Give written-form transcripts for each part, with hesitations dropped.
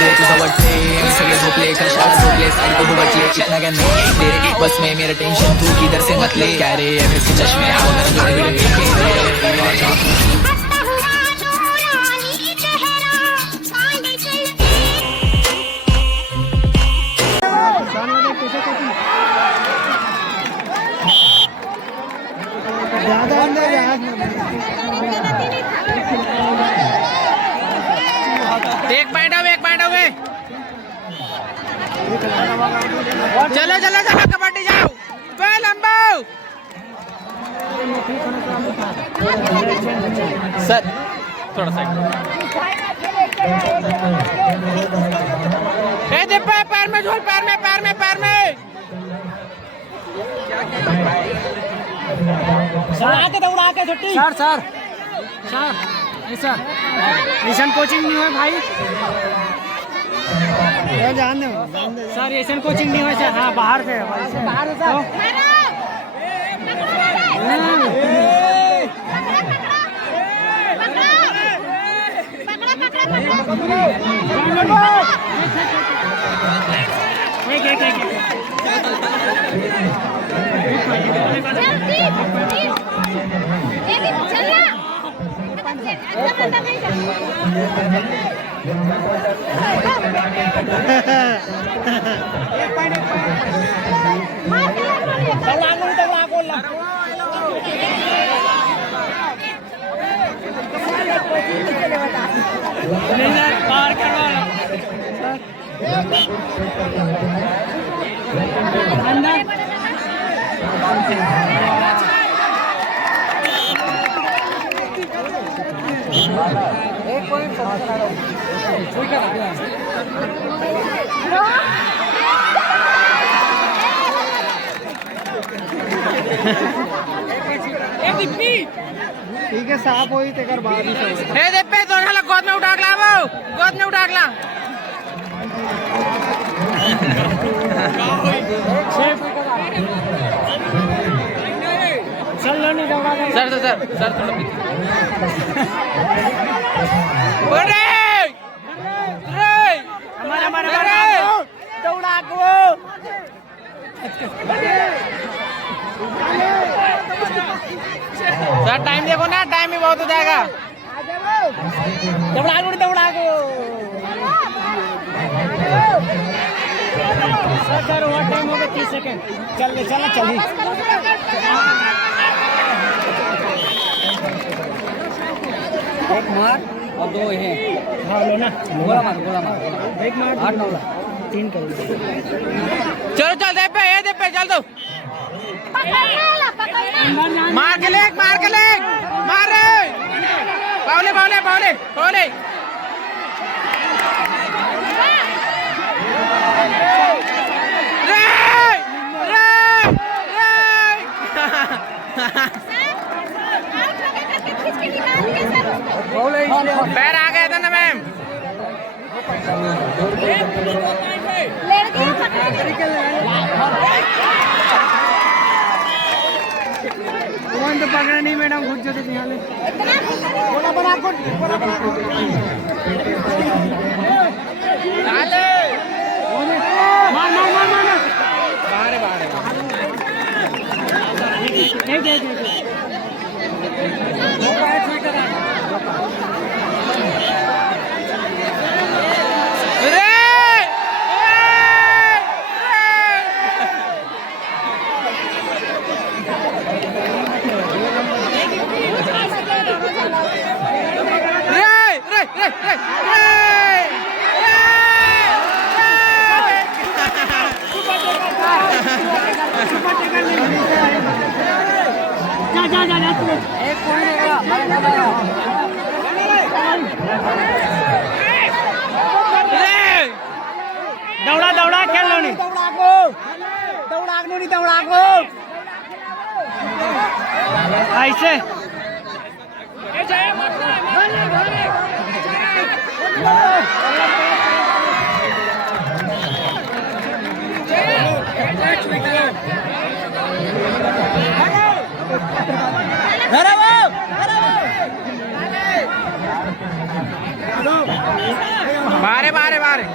दे तुझं वाटते मी सगळे झोपले कशाला झोपले साईड को भटले इतना क्या नहीं तेरे बस में मेरा टेंशन तू किधर से मतले क्या रे ऐसे चश्मे आओ मेरा जोड़े एक पॉइंट अवे चलो चलो चलो कबड्डी जाओ कोई लंबो सर थोड़ा सा ए दे पैर में झोल पैर में सर आके दौड़ा के छुट्टी सर सर एशियन कोचिंग नहीं है भाई जान दो सर एशियन कोचिंग नहीं है सर हाँ बाहर से ठीक है साफ होई तेकर बाद ही हे दे पे तोला गोद में उठा ला वो गोद में उठा ला चल लो नहीं दौड़ा सर थोड़ा अरे हमारा दौड़ा को सर टाइम देखो ना टाइम ही बहुत हो जाएगा दौड़ा को सर ओवर टाइम हो गया 30 सेकंड चल एक मार और दो है हाँ लो ना गोला मार एक मार 8 9 3 कर चलो दे पे चल दो मार के ले मार रे बावले पैर आ गए थे ना मैम तो पकड़ा नहीं मैडम घुस जाते थे दौड़ा खेल लो नहीं दौड़ा को ऐसे बारे बाहर रे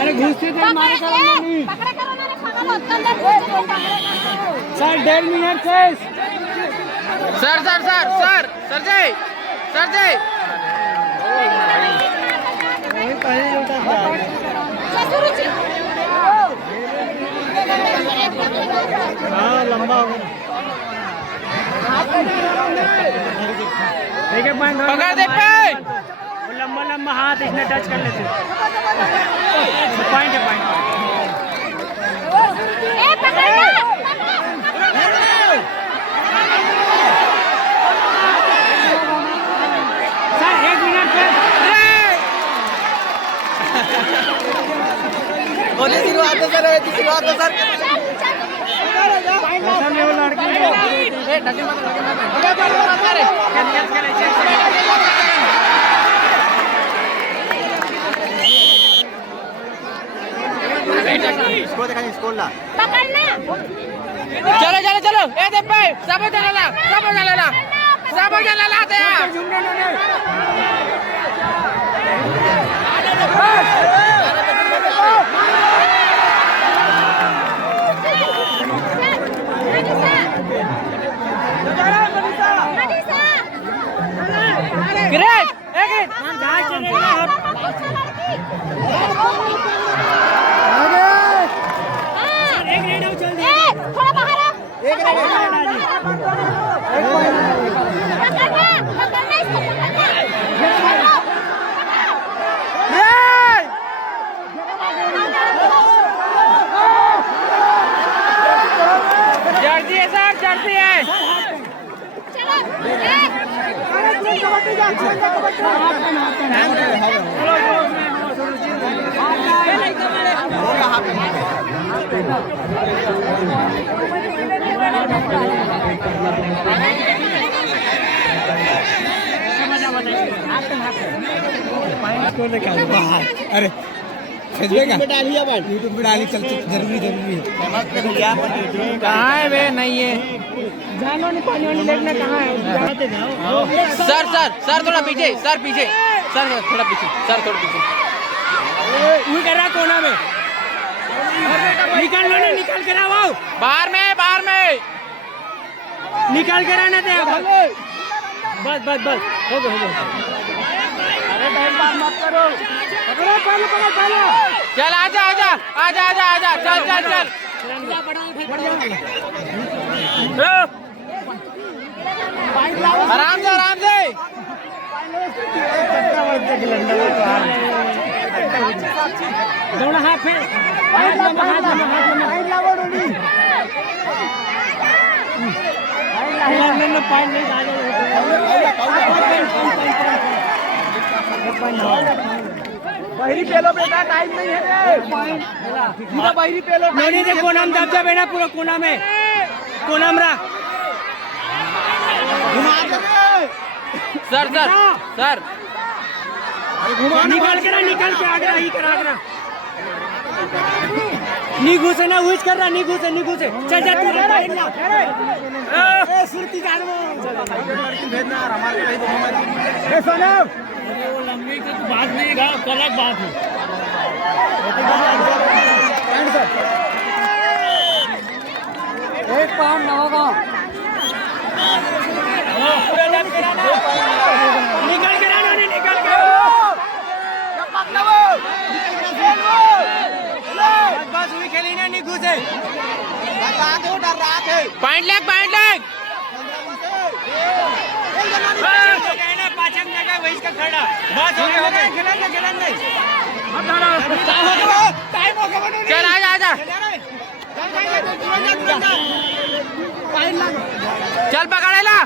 अरे घुसते थे मारे पकड़े करो ना रे पागल सर 1.5 मिनट सर जय हाँ लंबा हो पकड़ दे पे लंबा लंबा हाथ इसने टच कर लेते पॉइंट है सर 1 मिनट सर चलो ए दे पे सब जला दे ग्रेट थोड़ा बाहर जर्सी है सर जर्सी है अरे यूट्यूब पे डाली चल जरूरी है कहाँ है वे नहीं है जानो नहीं पानी वाली लेक में कहाँ है सर थोड़ा पीछे सर थोड़ा पीछे वही कर रहा कोना में निकाल लो ना निकाल कर आओ बाहर में निकाल कर आना थे बस हो गया अरे टाइम पास मत करो पकड़ो चल आजा चल आराम से दोनों हाथ में बहरी पेलो बेटा टाइम नहीं है पूरा बहरी पेलो नहीं दे कोना में दब जा बेटा पूरा कोना में रहा सर निकाल के आगरा नी घुसे ना हुई कर रहा नी घुसे चल जा तू सुरती भेजना हमारे लंबी से तो बात नहीं है गलत बात है एक पाउंड न होगा निकल के बस हुई खेली ना नहीं घुसे पॉइंट लेग पाचम जगह वही का खड़ा बस हो गया खिला नहीं चल आजा चल पकड़ेला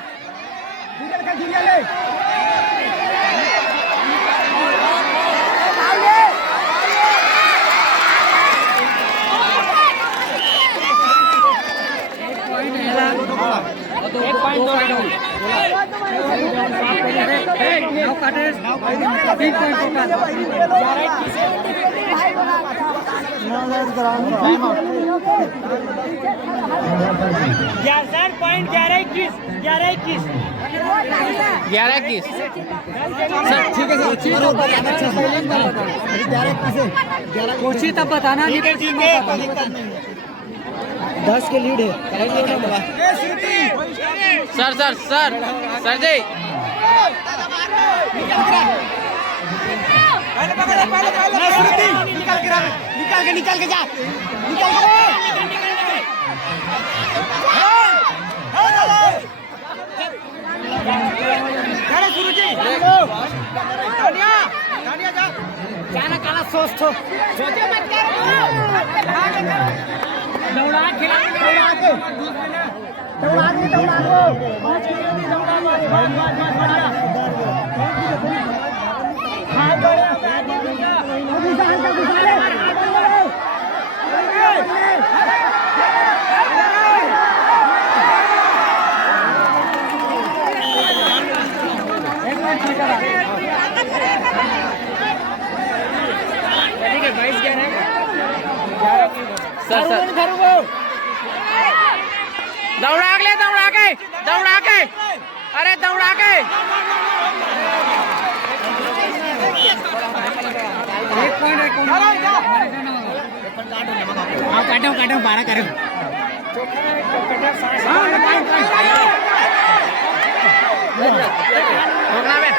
सर पॉइंट 11-21 11-21 ठीक है सर, कोची तब बताना नहीं। ठीक है 10 के लीड है। सर सर सर सर जी निकाल के जा काला सोच दौड़ा खिला सर सर दौड़ा के अरे दौड़ा के काटो 12 करो रोकना बे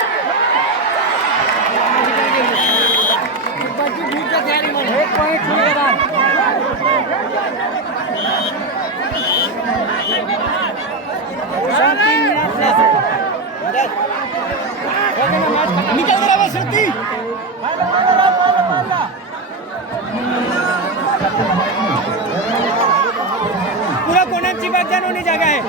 निकल गया बस श्रुति पूरा कोणाची बाजार होने जगह है।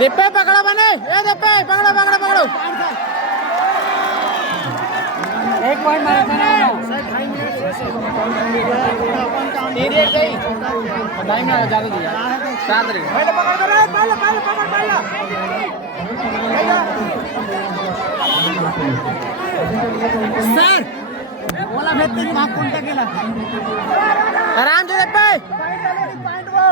दीपे पकड़ो बने ए दीपे पकड़ो एक पॉइंट मारा था ना टाइम ना ज्यादा दिया 7 रही पहले पकड़ दो रे पहले सर बोला भेद तरी भाग कोणता केला आराम से दीपे पॉइंट वो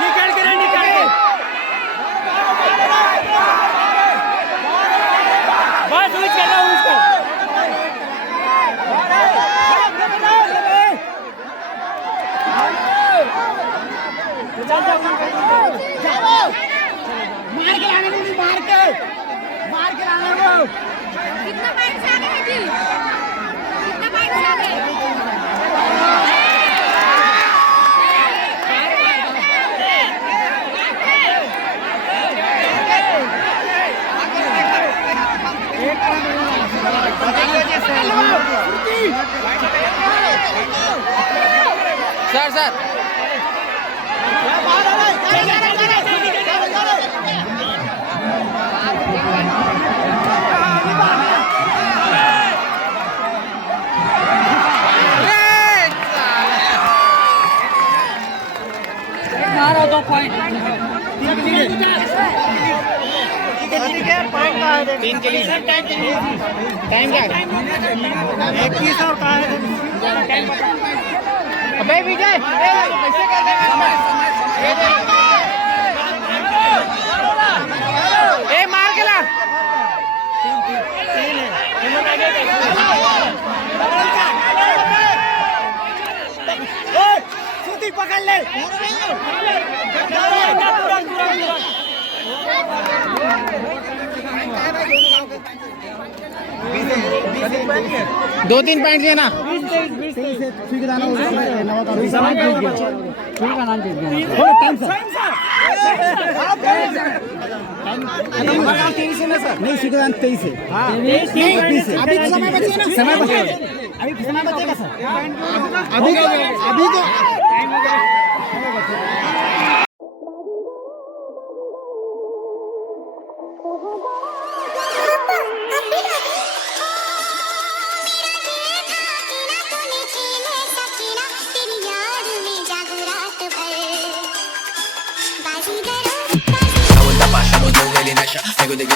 निकल के बस स्विच कर रहा हूँ उसको मार के लाने वो कितना पॉइंट से आगे है जी कितना पॉइंट से आगे सर मारो 2 पॉइंट 3 के लिए टाइम क्या है 21 और कहाँ है अबे विजय कैसे कर ए मार के ला सूती पकड़ ले 2-3 पॉइंट है ना नहीं सुगदान 23 है अभी तो समय बचेगा ना समय बचेगा सर अभी तो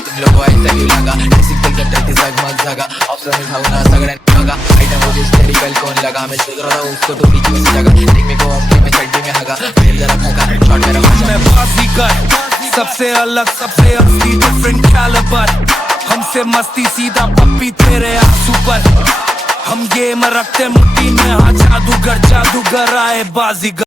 तुम लोग ऐसा क्यों लगा डिजिटल कट्टर जगमग जगा ऑप्शन भावना सगळ्यांनी बघा आयटम मुझे स्टेरिकल कौन लगा मैं सोच रहा था उसको तो बीच में जगह देख मेरे को अपनी में चड्डी में हगा फिर जरा भगा शॉट मेरा मैं बाजीगर सबसे अलग सबसे असली डिफरेंट कैलिबर हमसे मस्ती सीधा पप्पी तेरे आंसू पर हम गेम रखते मुट्ठी में हाँ जादूगर आए बाजीगर